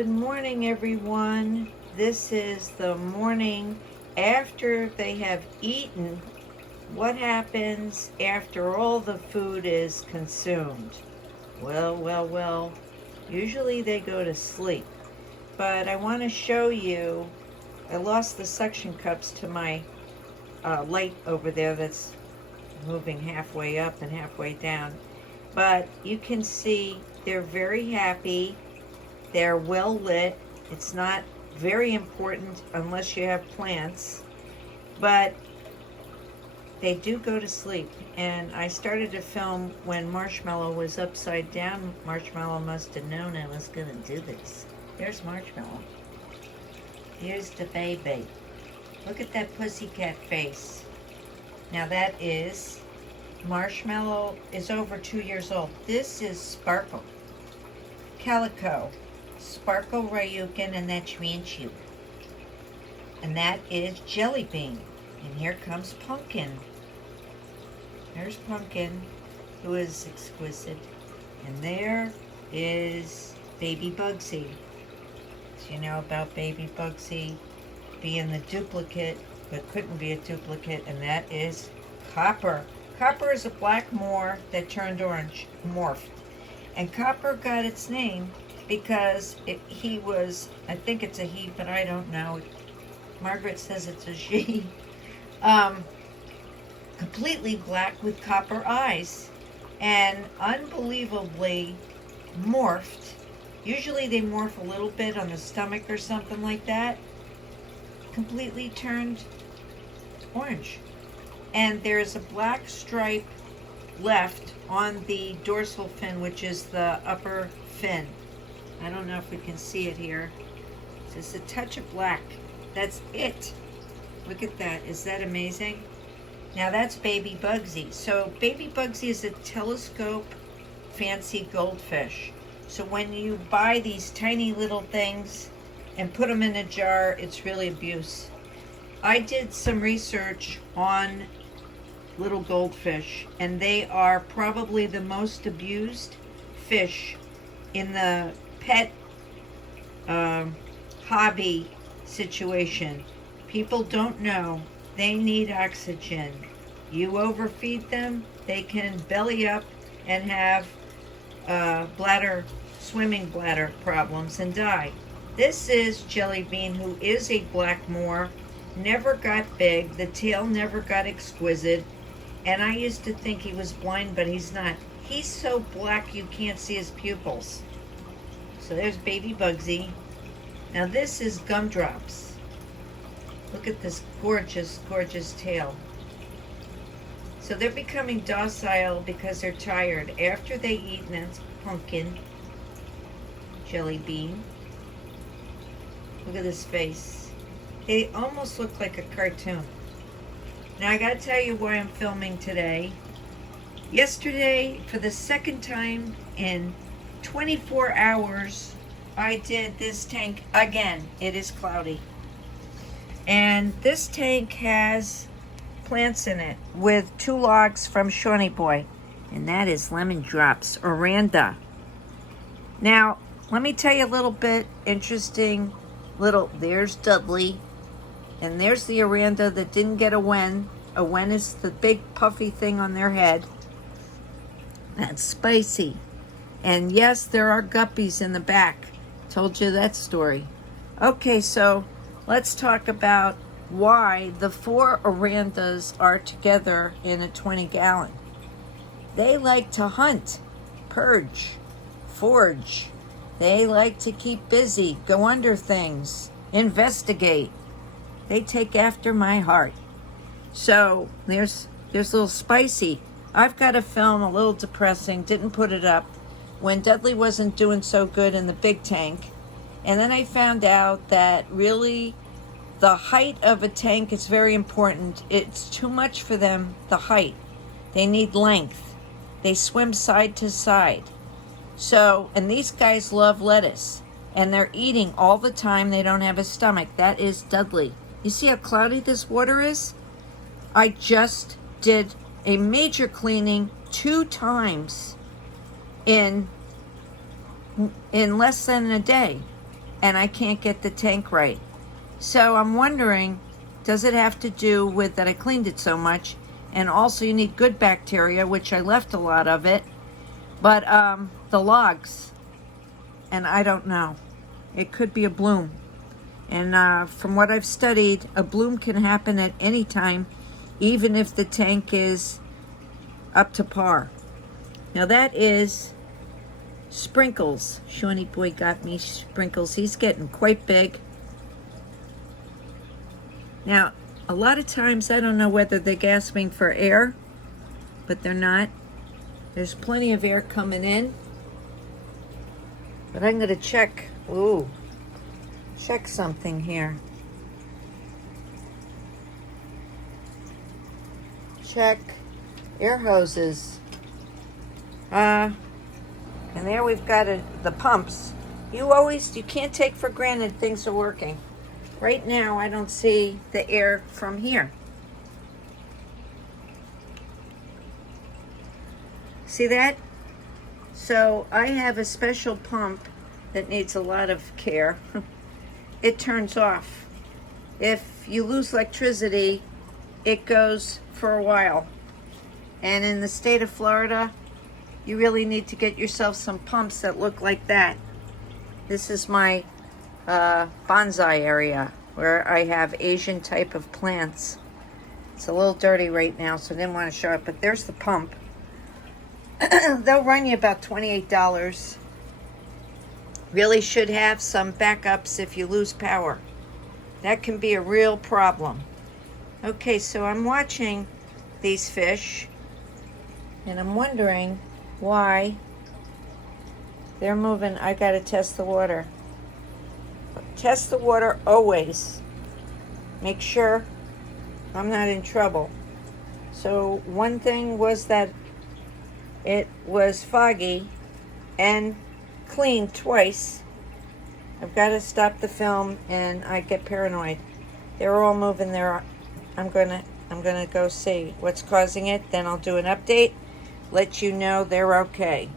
Good morning, everyone. This is the morning after they have eaten. What happens after all the food is consumed? Well. Usually they go to sleep. But I want to show you, I lost the suction cups to my light over there that's moving halfway up and halfway down. But you can see they're very happy. They're well lit. It's not very important unless you have plants, but they do go to sleep. And I started to film when Marshmallow was upside down. Marshmallow must have known I was gonna do this. There's Marshmallow. Here's the baby. Look at that pussycat face. Now that is, Marshmallow is over 2 years old. This is Sparkle. Calico. Sparkle Ryukin, and that's Ranchu. And that is Jelly Bean. And here comes Pumpkin. There's Pumpkin, who is exquisite. And there is Baby Bugsy. So you know about Baby Bugsy being the duplicate, but couldn't be a duplicate, and that is Copper. Copper is a black moor that turned orange, morphed. And Copper got its name because he was, I think it's a he, but I don't know. Margaret says it's a she. Completely black with copper eyes and unbelievably morphed. Usually they morph a little bit on the stomach or something like that. Completely turned orange. And there's a black stripe left on the dorsal fin, which is the upper fin. I don't know if we can see it here. Just a touch of black. That's it. Look at that. Is that amazing? Now that's Baby Bugsy. So Baby Bugsy is a telescope fancy goldfish. So when you buy these tiny little things and put them in a jar, it's really abuse. I did some research on little goldfish, and they are probably the most abused fish in the pet hobby situation. People don't know they need oxygen. You overfeed them, they can belly up and have swimming bladder problems and die. This is Jelly Bean, who is a black moor, never got big, the tail never got exquisite, and I used to think he was blind, but he's not. He's so black you can't see his pupils. So there's Baby Bugsy. Now this is Gumdrops. Look at this gorgeous, gorgeous tail. So they're becoming docile because they're tired. After they eat, and that's Pumpkin, Jelly Bean. Look at this face. They almost look like a cartoon. Now I gotta tell you why I'm filming today. Yesterday, for the second time in 24 hours, I did this tank again. It is cloudy. And this tank has plants in it with 2 logs from Shawnee Boy. And that is Lemon Drops, Oranda. Now, let me tell you a little bit interesting. There's Dudley. And there's the Oranda that didn't get a wen. A wen is the big puffy thing on their head. That's Spicy. And yes, there are guppies in the back. Told you that story. Okay, so let's talk about why the 4 Orandas are together in a 20-gallon. They like to hunt, purge, forage. They like to keep busy, go under things, investigate. They take after my heart. So there's little Spicy. I've got a film, a little depressing, didn't put it up, when Dudley wasn't doing so good in the big tank. And then I found out that really the height of a tank is very important. It's too much for them, the height. They need length. They swim side to side. So, and these guys love lettuce. And they're eating all the time. They don't have a stomach. That is Dudley. You see how cloudy this water is? I just did a major cleaning 2 times in less than a day. and I can't get the tank right. So I'm wondering, does it have to do with that I cleaned it so much? And also you need good bacteria, which I left a lot of it. But the logs, and I don't know. It could be a bloom. And from what I've studied, a bloom can happen at any time, even if the tank is up to par. Now that is Sprinkles. Shawnee boy got me Sprinkles. He's getting quite big. Now, a lot of times I don't know whether they're gasping for air, but they're not. There's plenty of air coming in. But I'm going to check something here. Check air hoses. And there we've got the pumps. You can't take for granted things are working. Right now, I don't see the air from here. See that? So I have a special pump that needs a lot of care. It turns off. If you lose electricity, it goes for a while. And in the state of Florida, you really need to get yourself some pumps that look like that. This is my bonsai area where I have Asian type of plants. It's a little dirty right now, so I didn't want to show it, but there's the pump. They'll run you about $28. Really should have some backups if you lose power. That can be a real problem. Okay, so I'm watching these fish, and I'm wondering why they're moving. I gotta test the water. Test the water always. Make sure I'm not in trouble. So one thing was that it was foggy and clean twice. I've got to stop the film and I get paranoid. They're all moving there. I'm gonna go see what's causing it. Then I'll do an update. Let you know they're okay.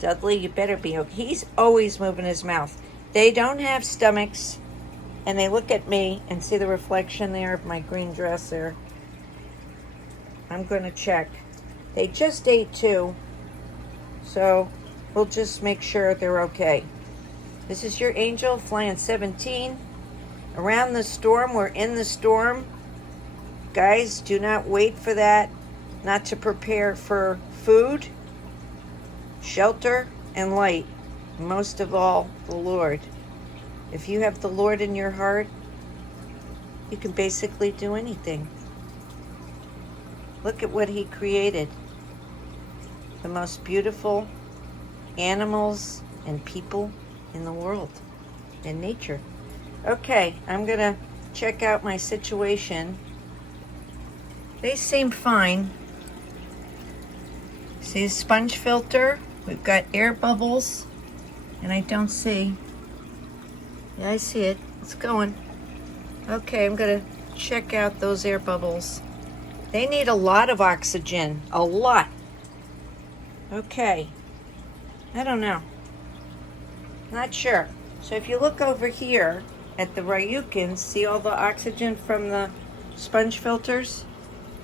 Dudley, you better be okay. He's always moving his mouth. They don't have stomachs, and they look at me and see the reflection there of my green dress there. I'm going to check. They just ate too, so we'll just make sure they're okay. This is your angel flying 17. Around the storm, we're in the storm. Guys, do not wait for that. Not to prepare for food, shelter, and light. Most of all, the Lord. If you have the Lord in your heart, you can basically do anything. Look at what He created. The most beautiful animals and people in the world, in nature. Okay, I'm gonna check out my situation. They seem fine. See the sponge filter? We've got air bubbles, and I don't see. Yeah, I see it. It's going. Okay, I'm gonna check out those air bubbles. They need a lot of oxygen, a lot. Okay, I don't know. Not sure. So if you look over here at the Ryukins, see all the oxygen from the sponge filters?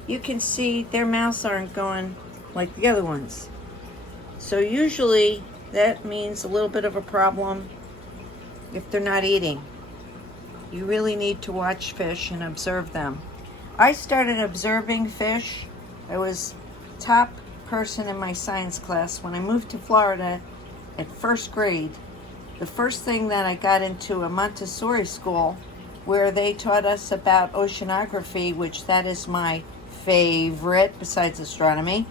You can see their mouths aren't going like the other ones. So usually that means a little bit of a problem if they're not eating. You really need to watch fish and observe them. I started observing fish. I was top person in my science class when I moved to Florida at first grade. The first thing that I got into a Montessori school where they taught us about oceanography, which that is my favorite besides astronomy.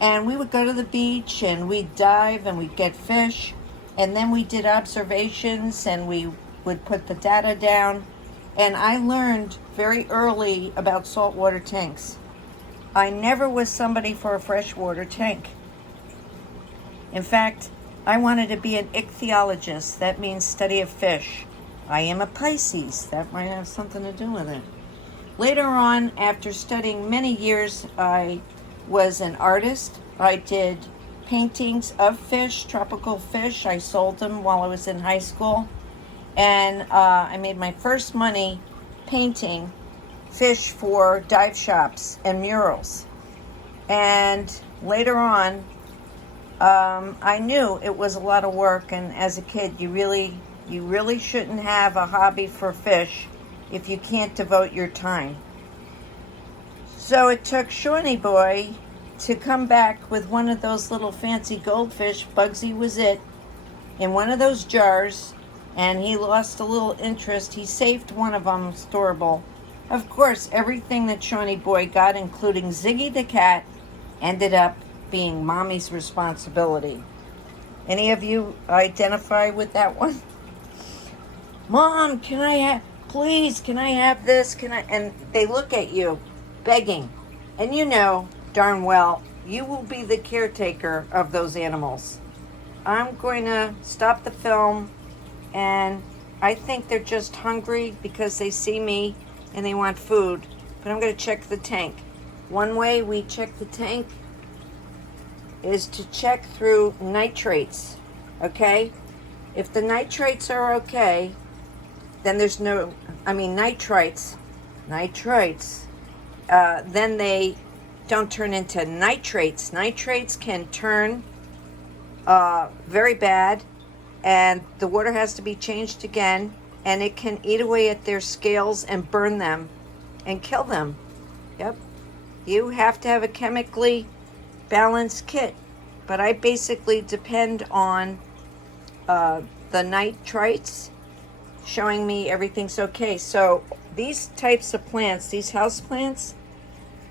And we would go to the beach and we'd dive and we'd get fish. And then we did observations and we would put the data down. And I learned very early about saltwater tanks. I never was somebody for a freshwater tank. In fact, I wanted to be an ichthyologist. That means study of fish. I am a Pisces. That might have something to do with it. Later on, after studying many years, I was an artist. I did paintings of fish, tropical fish. I sold them while I was in high school. And I made my first money painting fish for dive shops and murals. And later on, I knew it was a lot of work, and as a kid, you really shouldn't have a hobby for fish if you can't devote your time. So it took Shawnee Boy to come back with one of those little fancy goldfish, Bugsy was it, in one of those jars, and he lost a little interest. He saved one of them, storable. Of course, everything that Shawnee Boy got, including Ziggy the cat, ended up being Mommy's responsibility. Any of you identify with that one? Mom, can I have this? And they look at you, begging. And you know darn well, you will be the caretaker of those animals. I'm going to stop the film, and I think they're just hungry because they see me and they want food. But I'm going to check the tank. One way we check the tank is to check through nitrates, okay? If the nitrates are okay, then there's nitrites, then they don't turn into nitrates. Nitrates can turn very bad, and the water has to be changed again, and it can eat away at their scales and burn them and kill them. Yep. You have to have a chemically balanced kit, but I basically depend on the nitrates showing me everything's okay. So these types of plants, these house plants,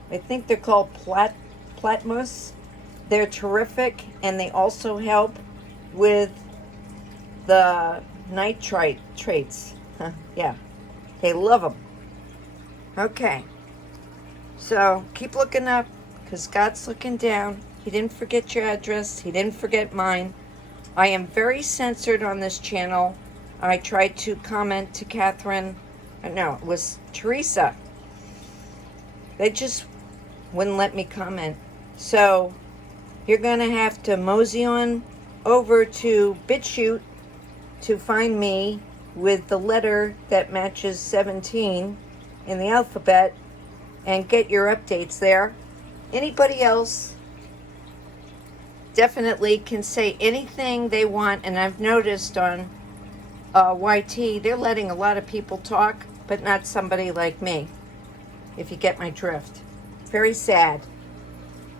I think they're called platmus. They're terrific, and they also help with the nitrite traits. Yeah, they love them. Okay, so keep looking up, because God's looking down. He didn't forget your address. He didn't forget mine. I am very censored on this channel. I tried to comment to Catherine. No, it was Teresa. They just wouldn't let me comment. So you're going to have to mosey on over to BitChute to find me with the letter that matches 17 in the alphabet and get your updates there. Anybody else definitely can say anything they want, and I've noticed on YT, they're letting a lot of people talk, but not somebody like me, if you get my drift. Very sad.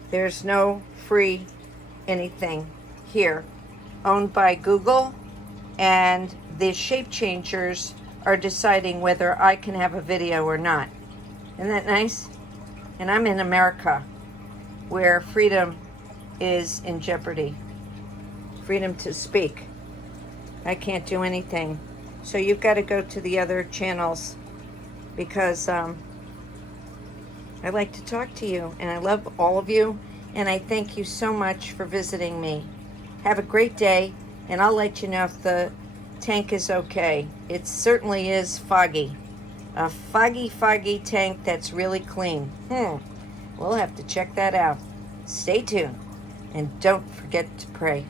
There's no free anything here, owned by Google, and the shape changers are deciding whether I can have a video or not. Isn't that nice? And I'm in America, where freedom is in jeopardy. Freedom to speak. I can't do anything. So you've got to go to the other channels, because I like to talk to you, and I love all of you, and I thank you so much for visiting me. Have a great day, and I'll let you know if the tank is okay. It certainly is foggy. A foggy tank that's really clean. We'll have to check that out. Stay tuned, and don't forget to pray.